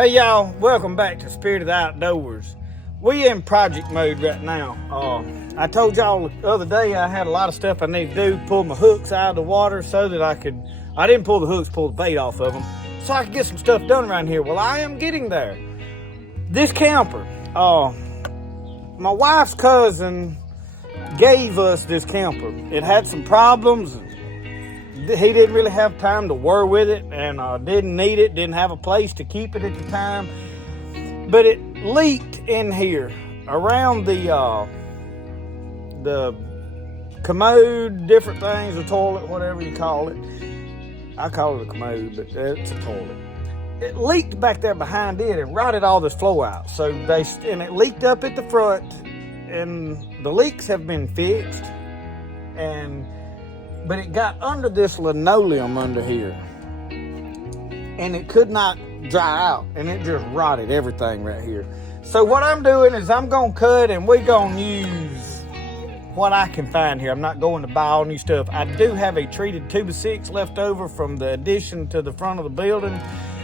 Hey y'all, welcome back to Spirit of the Outdoors. We in project mode right now. I told y'all the other day I had a lot of stuff I need to do, pull my hooks out of the water so that I didn't pull the hooks, pull the bait off of them, so I could get some stuff done around here. Well, I am getting there. This camper, my wife's cousin gave us this camper. It had some problems. He didn't really have time to work with it and didn't need it, didn't have a place to keep it at the time. But it leaked in here around the commode, different things, the toilet, whatever you call it. I call it a commode, but it's a toilet. It leaked back there behind it and rotted all this flow out. And it leaked up at the front, and the leaks have been fixed, but it got under this linoleum under here, and it could not dry out, and it just rotted everything right here. So what I'm doing is I'm gonna cut, and we're gonna use what I can find here. I'm not going to buy all new stuff. I do have a treated 2x6 left over from the addition to the front of the building,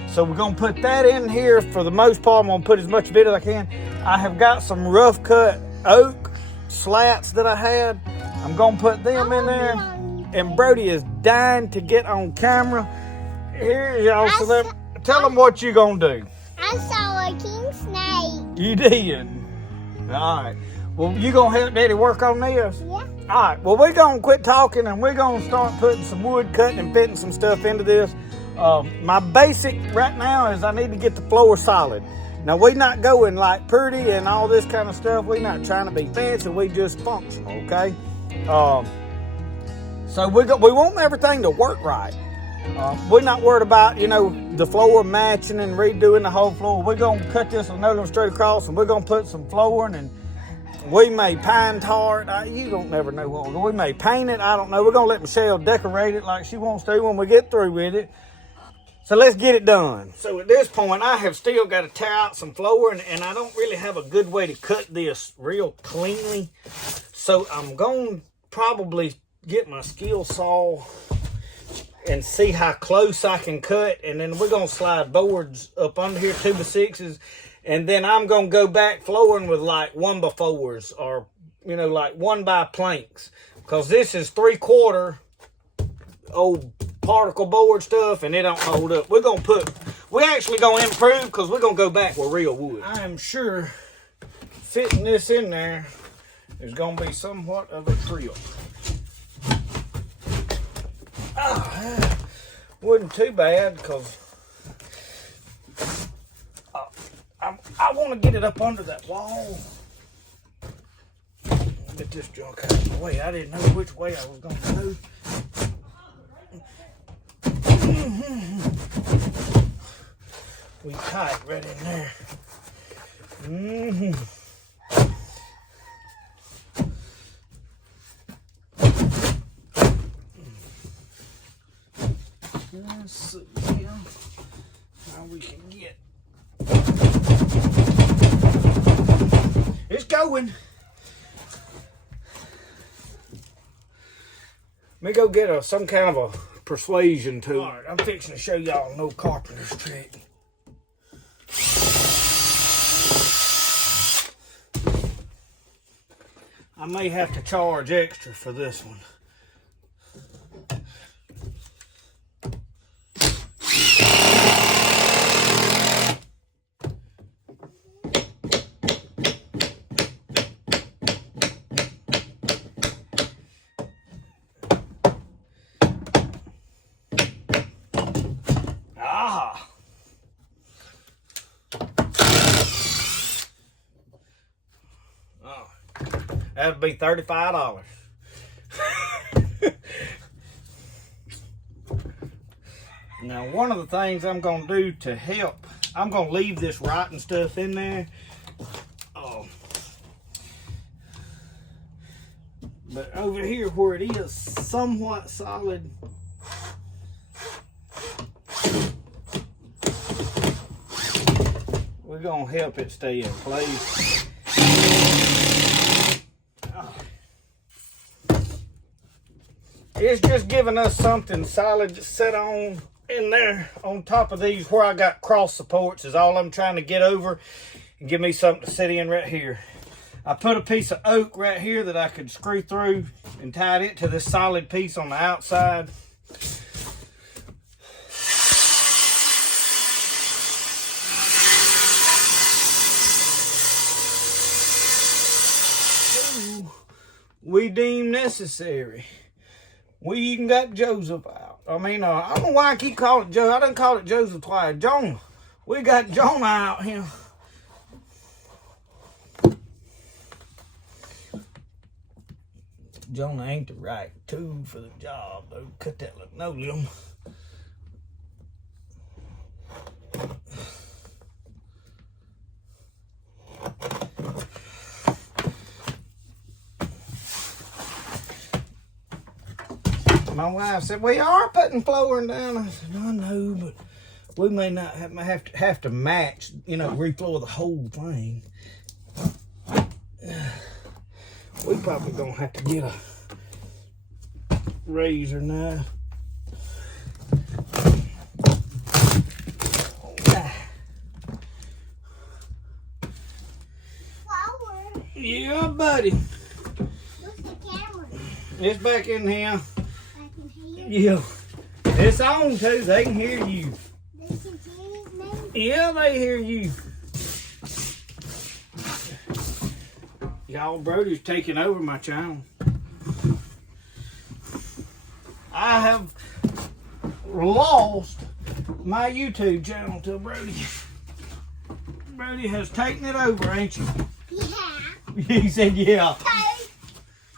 so we're gonna put that in here. For the most part, I'm gonna put as much of it as I can. I have got some rough cut oak slats that I had. I'm gonna put them in there. And Brody is dying to get on camera. Here, y'all. So tell them what you gonna do. I saw a king snake. You did. All right. Well, you gonna help Daddy work on this? Yeah. All right. Well, we're gonna quit talking and we're gonna start putting some wood, cutting and fitting some stuff into this. My basic right now is I need to get the floor solid. Now, we're not going like pretty and all this kind of stuff. We're not trying to be fancy. We just functional, okay? So we want everything to work right. We're not worried about, the floor matching and redoing the whole floor. We're going to cut this linoleum straight across, and we're going to put some flooring, and we may pine tar it. You don't never know what we may paint it. I don't know. We're going to let Michelle decorate it like she wants to when we get through with it. So let's get it done. So at this point, I have still got to tear out some flooring, and I don't really have a good way to cut this real cleanly. So I'm going to probably get my skill saw and see how close I can cut, and then we're gonna slide boards up under here, 2x6s, and then I'm gonna go back flooring with like 1x4s or like 1x planks, because this is 3/4 old particle board stuff and it don't hold up. We're actually gonna improve, because we're gonna go back with real wood. I am sure fitting this in there is gonna be somewhat of a trip. Wasn't too bad, because I want to get it up under that wall. Get this junk out of the way. I didn't know which way I was going to go. We tight right in there. Let's see here how we can get. It's going. Let me go get some kind of a persuasion tool. All right, I'm fixing to show y'all no carpenter's trick. I may have to charge extra for this one. That'd be $35. Now, one of the things I'm going to do to help, I'm going to leave this rotten stuff in there. But over here where it is somewhat solid, we're going to help it stay in place. It's just giving us something solid to sit on in there on top of these where I got cross supports is all I'm trying to get over and give me something to sit in right here. I put a piece of oak right here that I could screw through and tied it to this solid piece on the outside. We deem necessary. We even got Joseph out. I mean, I don't know why I keep calling it Joe. I done called it Joseph twice. Jonah. We got Jonah out here. Jonah ain't the right tool for the job, though. Cut that linoleum. My wife said, we are putting flooring down. I said, I know, but we may not have to match, you know, refloor the whole thing. We probably gonna have to get a razor knife. Flower. Yeah, buddy. Where's the camera? It's back in here. I can hear. Yeah. It's on too. They can hear you. They can hear me. Yeah, they hear you. Y'all, Brody's taking over my channel. I have lost my YouTube channel to Brody. Brody has taken it over, ain't you? Yeah. He said, yeah.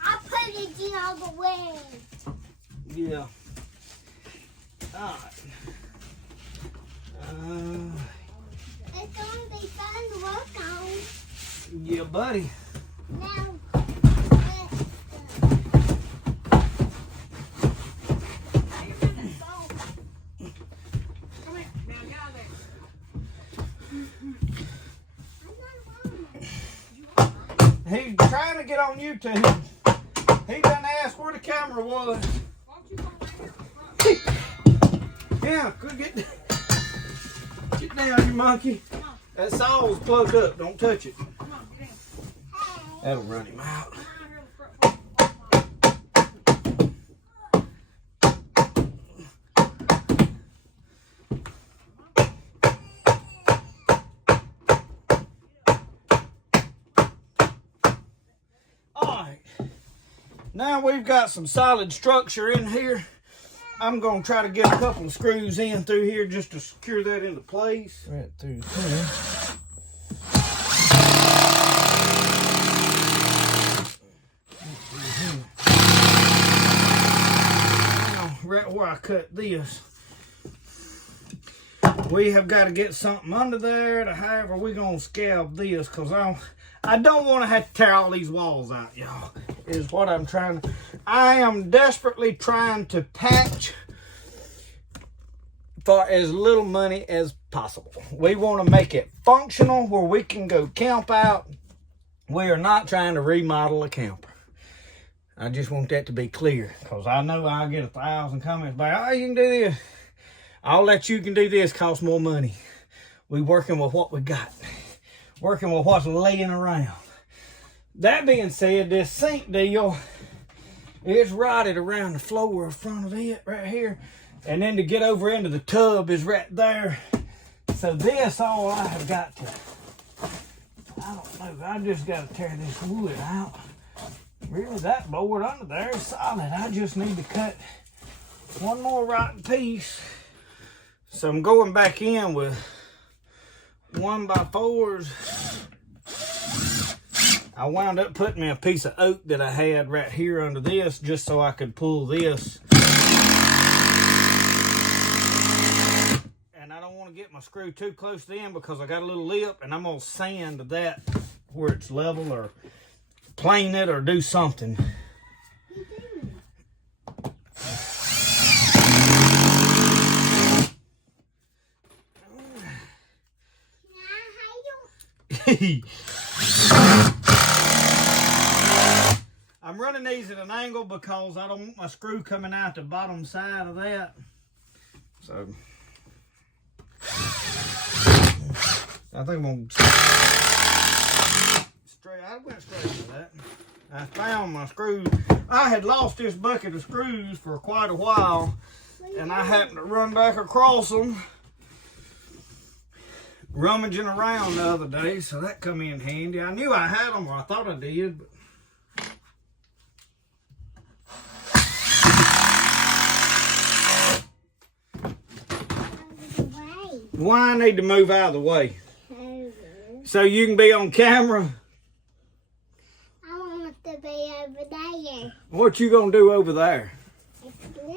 I put it in all the way. Yeah. All right. It's going to be fun to work on. Yeah, buddy. Now, He's trying to get on YouTube. He done asked where the camera was. Yeah, good get down, you monkey. That saw's plugged up. Don't touch it. That'll run him out. Alright. Now we've got some solid structure in here. I'm going to try to get a couple of screws in through here just to secure that into place. Right through here. Right where I cut this, we have got to get something under there to however we're gonna scab this, because I don't want to have to tear all these walls out, y'all, is what I'm trying to. I am desperately trying to patch for as little money as possible. We want to make it functional where we can go camp out. We are not trying to remodel a camper. I just want that to be clear, because I know I'll get 1,000 comments back. Oh, you can do this. I'll let you can do this, cost more money. We working with what we got. Working with what's laying around. That being said, this sink deal is rotted around the floor in front of it right here. And then to get over into the tub is right there. So this all I have got to, I don't know, I just got to tear this wood out. Really, that board under there is solid. I just need to cut one more rotten piece. So I'm going back in with 1x4s. I wound up putting me a piece of oak that I had right here under this just so I could pull this. And I don't want to get my screw too close to the end because I got a little lip, and I'm going to sand that where it's level or plane it or do something. I'm running these at an angle because I don't want my screw coming out the bottom side of that. So I think I'm gonna straight. I went straight to that. I found my screws. I had lost this bucket of screws for quite a while, and I happened to run back across them, rummaging around the other day, so that come in handy. I knew I had them, or I thought I did, but why I need to move out of the way? So you can be on camera? I want to be over there. What you gonna do over there?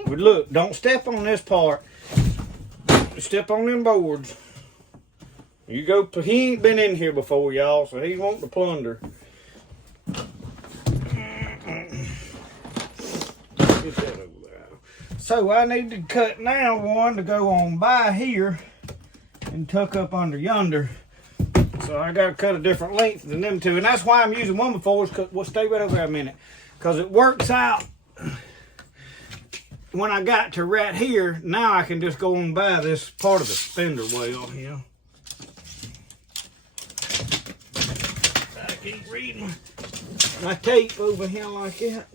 But look, don't step on this part. Step on them boards. You go, he ain't been in here before, y'all, so he want to plunder. Get that over there. So I need to cut now one to go on by here and tuck up under yonder. So I got to cut a different length than them two. And that's why I'm using one before. We'll stay right over there a minute. Because it works out when I got to right here. Now I can just go on by this part of the spindle well here. I keep reading my tape over here like that.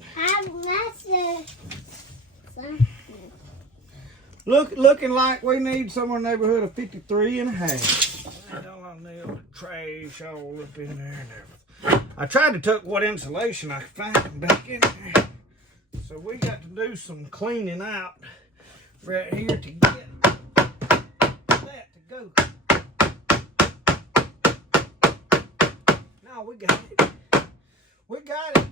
Looking like we need somewhere in the neighborhood of 53 and a half. I nailed the trash all up in there and everything. I tried to tuck what insulation I could find back in there. So we got to do some cleaning out right here to get that to go. Now we got it. We got it.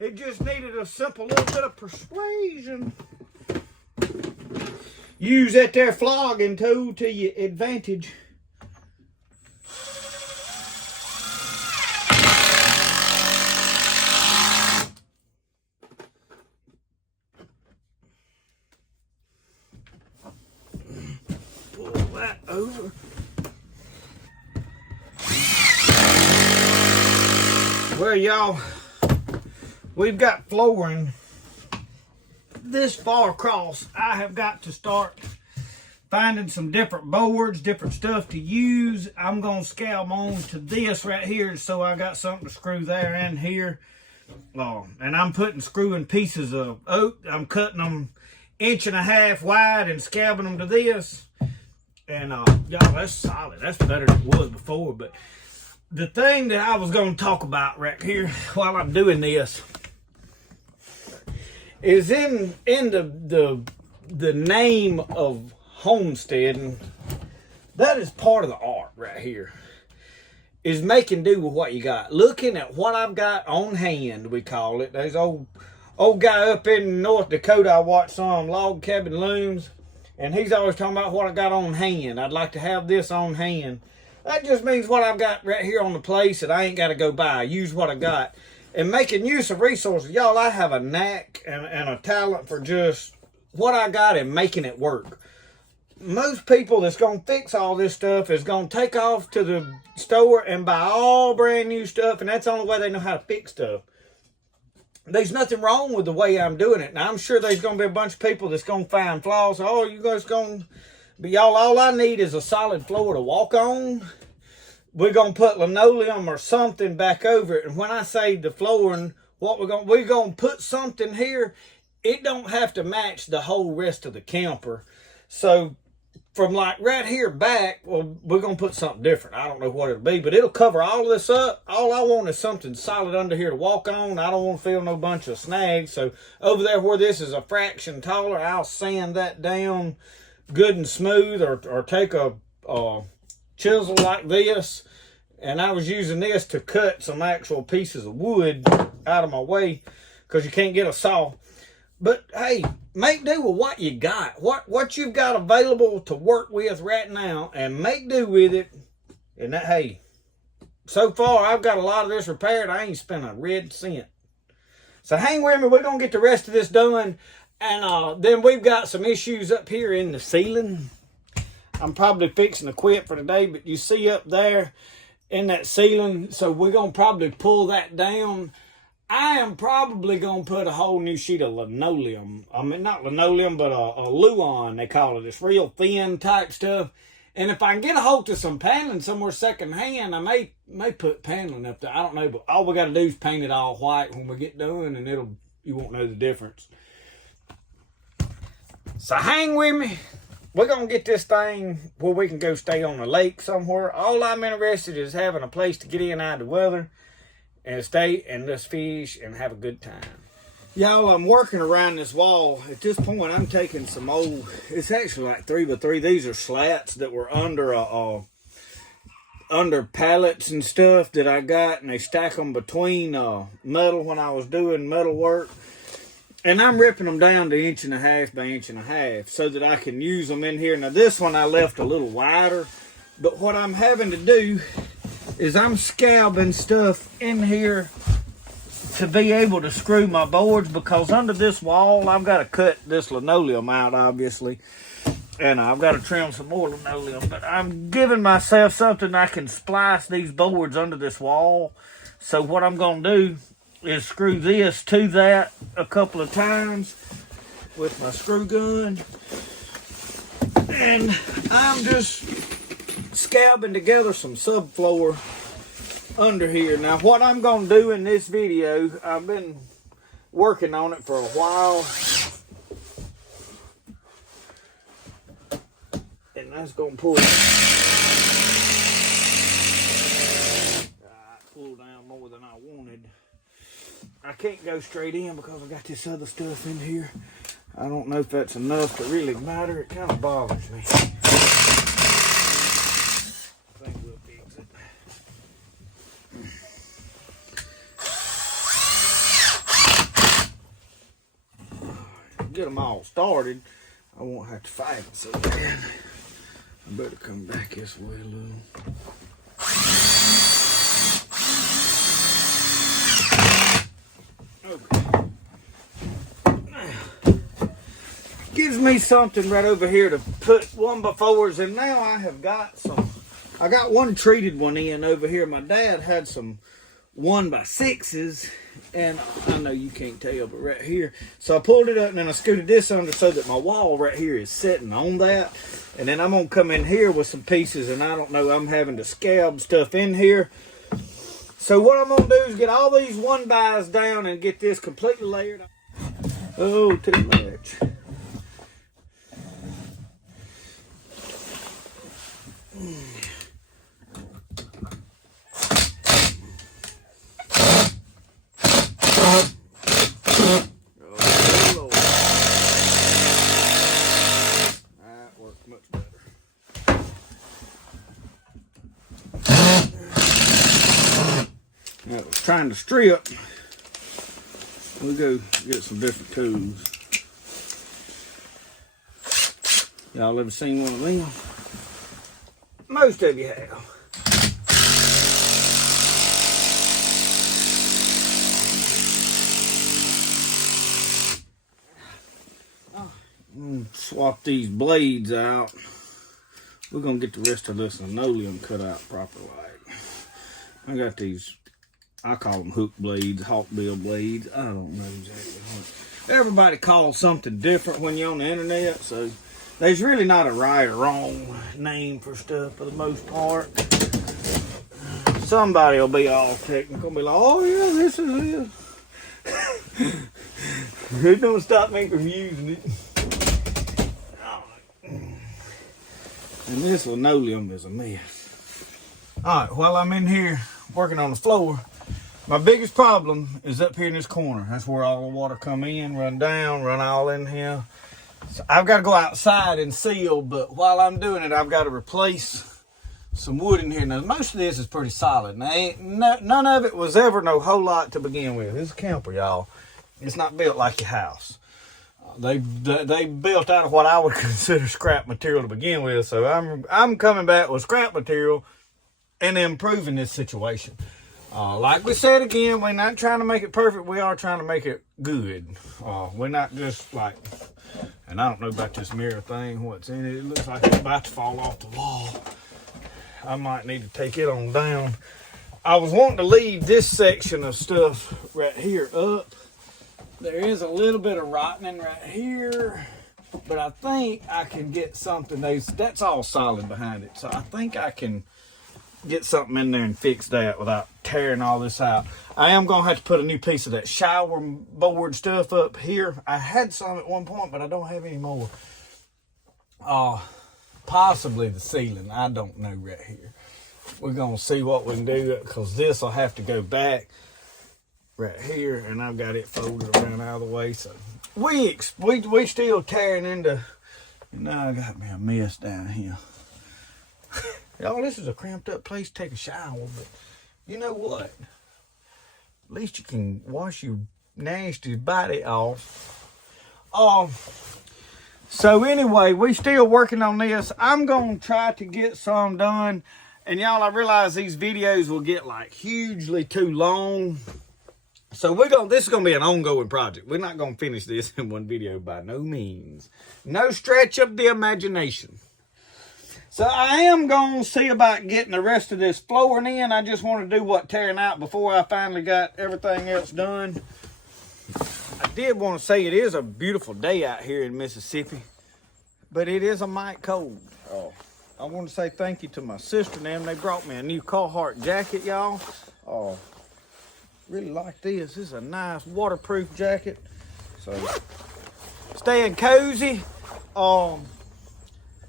It just needed a simple little bit of persuasion. Use that there flogging tool to your advantage. Pull that over. Well, y'all, we've got flooring this far across. I have got to start finding some different boards, different stuff to use. I'm going to scab on to this right here, so I got something to screw there and here. And I'm screwing pieces of oak. I'm cutting them 1.5 inches wide and scabbing them to this. And y'all, that's solid. That's better than it was before. But the thing that I was going to talk about right here while I'm doing this is in the name of homesteading. That is part of the art right here, is making do with what you got. Looking at what I've got on hand, we call it. There's old guy up in North Dakota, I watched some log cabin looms, and he's always talking about what I got on hand. I'd like to have this on hand. That just means what I've got right here on the place that I ain't got to go buy. Use what I got. And making use of resources. Y'all, I have a knack and a talent for just what I got and making it work. Most people that's going to fix all this stuff is going to take off to the store and buy all brand new stuff, and that's the only way they know how to fix stuff. There's nothing wrong with the way I'm doing it. Now, I'm sure there's going to be a bunch of people that's going to find flaws. Oh, you guys going to... But y'all, all I need is a solid floor to walk on. We're going to put linoleum or something back over it. And when I say the flooring, what we're going to put something here. It don't have to match the whole rest of the camper. So from like right here back, well, we're going to put something different. I don't know what it'll be, but it'll cover all of this up. All I want is something solid under here to walk on. I don't want to feel no bunch of snags. So over there where this is a fraction taller, I'll sand that down good and smooth, or take a chisel like this, and I was using this to cut some actual pieces of wood out of my way because you can't get a saw. But hey, make do with what you got, what you've got available to work with right now, and make do with it. And that, hey, so far I've got a lot of this repaired. I ain't spent a red cent. So hang with me, we're gonna get the rest of this done. And then we've got some issues up here in the ceiling. I'm probably fixing to quit for today, but you see up there in that ceiling, so we're going to probably pull that down. I am probably going to put a whole new sheet of linoleum. I mean, not linoleum, but a Luan, they call it. It's real thin type stuff. And if I can get a hold of some paneling somewhere secondhand, I may put paneling up there. I don't know, but all we got to do is paint it all white when we get done, and you won't know the difference. So hang with me. We're going to get this thing where we can go stay on a lake somewhere. All I'm interested in is having a place to get in out of the weather and stay and just fish and have a good time. Y'all, I'm working around this wall. At this point, I'm taking some old, it's actually like 3x3. These are slats that were under under pallets and stuff that I got, and they stack them between metal when I was doing metal work. And I'm ripping them down to 1.5 by 1.5 so that I can use them in here. Now, this one I left a little wider, but what I'm having to do is I'm scabbing stuff in here to be able to screw my boards, because under this wall, I've got to cut this linoleum out, obviously. And I've got to trim some more linoleum. But I'm giving myself something I can splice these boards under this wall. So what I'm going to do is screw this to that a couple of times with my screw gun. And I'm just scabbing together some subfloor under here. Now what I'm going to do in this video, I've been working on it for a while, and that's going to pull down more than I wanted. I can't go straight in because I got this other stuff in here. I don't know if that's enough to really matter. It kind of bothers me. I think we'll fix it. Get them all started, I won't have to fight it so bad. I better come back this way a little. Okay. Gives me something right over here to put 1x4s in. Now I have got some. I got one treated one in over here. My dad had some 1x6s, and I know you can't tell, but right here. So I pulled it up and then I scooted this under so that my wall right here is sitting on that. And then I'm going to come in here with some pieces, and I don't know, I'm having to scab stuff in here. So what I'm going to do is get all these 1x's down and get this completely layered. Oh, too much. Trying to strip, we'll go get some different tools. Y'all ever seen one of them? Most of you have. Swap these blades out. We're gonna get the rest of this linoleum cut out proper like. I got these, I call them hook blades, hawkbill blades. I don't know exactly what. Everybody calls something different when you're on the internet, so there's really not a right or wrong name for stuff for the most part. Somebody will be all technical and be like, oh yeah, this is it. It don't stop me from using it. And this linoleum is a mess. All right, while I'm in here working on the floor, my biggest problem is up here in this corner. That's where all the water come in, run down, run all in here. So I've got to go outside and seal, but while I'm doing it, I've got to replace some wood in here. Now, most of this is pretty solid. Now, none of it was ever no whole lot to begin with. This is a camper, y'all. It's not built like your house. They built out of what I would consider scrap material to begin with. So I'm coming back with scrap material and improving this situation. Like we said again, we're not trying to make it perfect. We are trying to make it good. We're not just like, and I don't know about this mirror thing, what's in it. It looks like it's about to fall off the wall. I might need to take it on down I was wanting to leave this section of stuff right here up. There is a little bit of rotting right here, but I think I can get something. That's all solid behind it, so I think I can get something in there and fix that without tearing all this out. I am gonna have to put a new piece of that shower board stuff up here. I had some at one point, but I don't have any more. Possibly the ceiling. I don't know right here. We're gonna see what we can do, because this will have to go back right here, and I've got it folded around out of the way. So we still tearing into. Now I got me a mess down here. Y'all, this is a cramped up place to take a shower, but you know what? At least you can wash your nasty body off. So anyway, we still working on this. I'm gonna try to get some done. And y'all, I realize these videos will get like hugely too long. So this is gonna be an ongoing project. We're not gonna finish this in one video by no means. No stretch of the imagination. So I am going to see about getting the rest of this flooring in. I just want to do tearing out before I finally got everything else done. I did want to say it is a beautiful day out here in Mississippi, but it is a mite cold. I want to say thank you to my sister and them. They brought me a new Carhartt jacket, y'all. Really like this. This is a nice waterproof jacket. So staying cozy.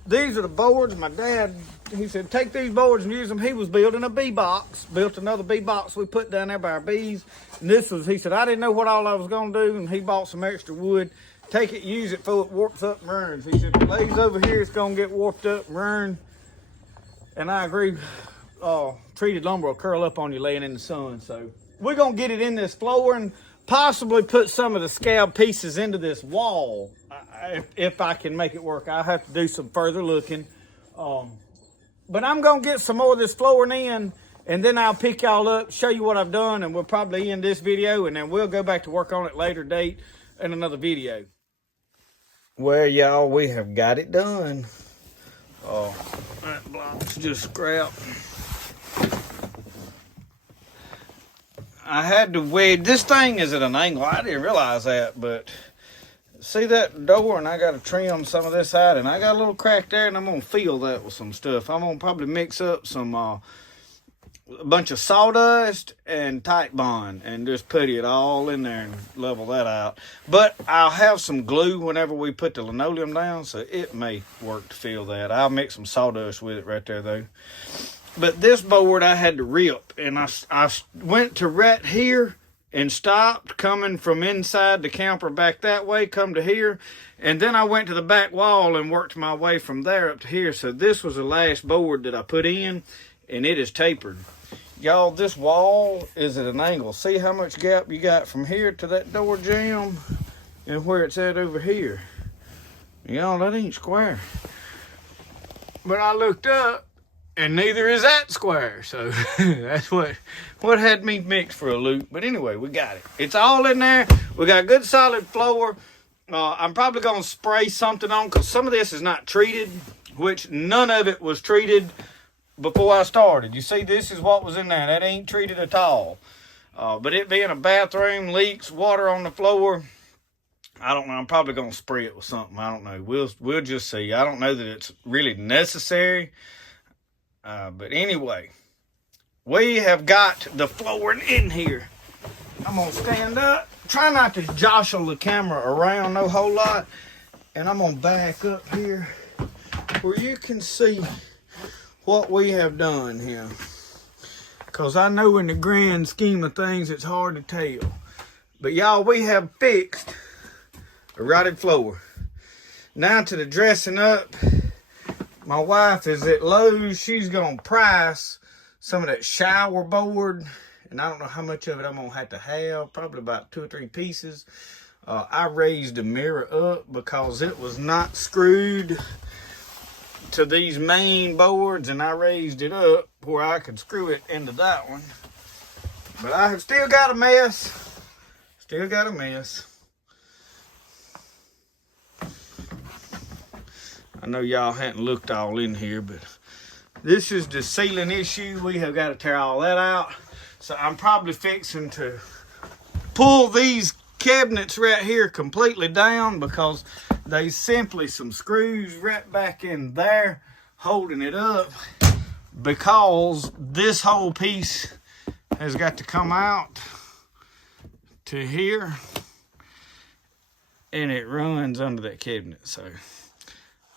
These are the boards. My dad, he said, take these boards and use them. He was building a bee box, built another bee box we put down there by our bees. And he said, I didn't know what all I was going to do. And he bought some extra wood. Take it, use it before it warps up and runs. He said, if it lays over here, it's going to get warped up and run. And I agree. Treated lumber will curl up on you laying in the sun. So we're going to get it in this floor and possibly put some of the scab pieces into this wall. If I can make it work. I'll have to do some further looking. But I'm going to get some more of this flooring in, and then I'll pick y'all up, show you what I've done, and we'll probably end this video, and then we'll go back to work on it later date in another video. Well, y'all, we have got it done. That block's just scrap. I had to wedge. This thing is at an angle. I didn't realize that, but see that door, and I got to trim some of this out, and I got a little crack there, and I'm going to fill that with some stuff. I'm going to probably mix up some a bunch of sawdust and tight bond and just put it all in there and level that out. But I'll have some glue whenever we put the linoleum down, so it may work to fill that. I'll mix some sawdust with it right there, though. But this board I had to rip, and I went to right here and stopped coming from inside the camper back that way, come to here. And then I went to the back wall and worked my way from there up to here. So this was the last board that I put in, and it is tapered. Y'all, this wall is at an angle. See how much gap you got from here to that door jamb and where it's at over here. Y'all, that ain't square. But I looked up, and neither is that square. So that's what had me mixed for a loop. But anyway, we got it. It's all in there. We got good solid floor. I'm probably going to spray something on, because some of this is not treated, which none of it was treated before I started. You see, this is what was in there. That ain't treated at all. But it being a bathroom, leaks, water on the floor, I don't know. I'm probably going to spray it with something. I don't know. We'll just see. I don't know that it's really necessary. But anyway, we have got the flooring in here. I'm going to stand up. Try not to jostle the camera around no whole lot. And I'm going to back up here where you can see what we have done here. Because I know in the grand scheme of things, it's hard to tell. But y'all, we have fixed a rotted floor. Now to the dressing up. My wife is at Lowe's. She's going to price some of that shower board. And I don't know how much of it I'm going to have. Probably about 2 or 3 pieces. I raised the mirror up because it was not screwed to these main boards. And I raised it up where I could screw it into that one. But I have still got a mess. Still got a mess. I know y'all hadn't looked all in here, but this is the ceiling issue. We have got to tear all that out. So I'm probably fixing to pull these cabinets right here completely down because there's simply some screws right back in there holding it up, because this whole piece has got to come out to here and it runs under that cabinet. So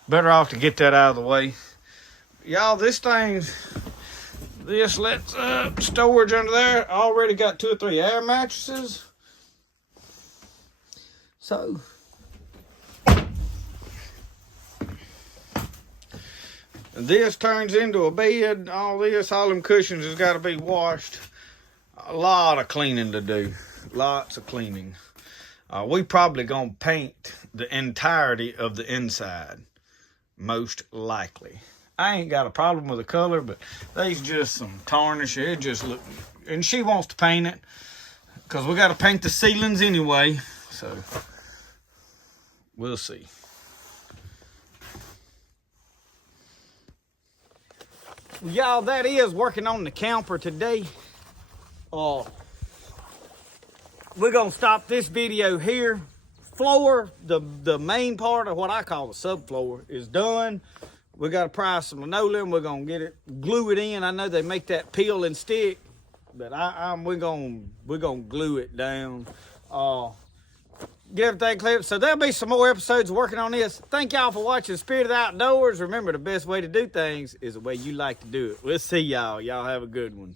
better off to get that out of the way. Y'all, this lets up storage under there. Already got 2 or 3 air mattresses. So this turns into a bed. All them cushions has got to be washed. A lot of cleaning to do. Lots of cleaning. We probably gonna paint the entirety of the inside, most likely. I ain't got a problem with the color, but there's just some tarnish. It just look, and she wants to paint it because we got to paint the ceilings anyway. So we'll see. Well, y'all, that is working on the camper today. We're gonna stop this video here. Floor, the main part of what I call the subfloor, is done. We got to pry some linoleum. We're gonna get it, glue it in. I know they make that peel and stick, but we're gonna glue it down. Get everything clear. So there'll be some more episodes working on this. Thank y'all for watching Spirit of the Outdoors. Remember, the best way to do things is the way you like to do it. We'll see y'all. Y'all have a good one.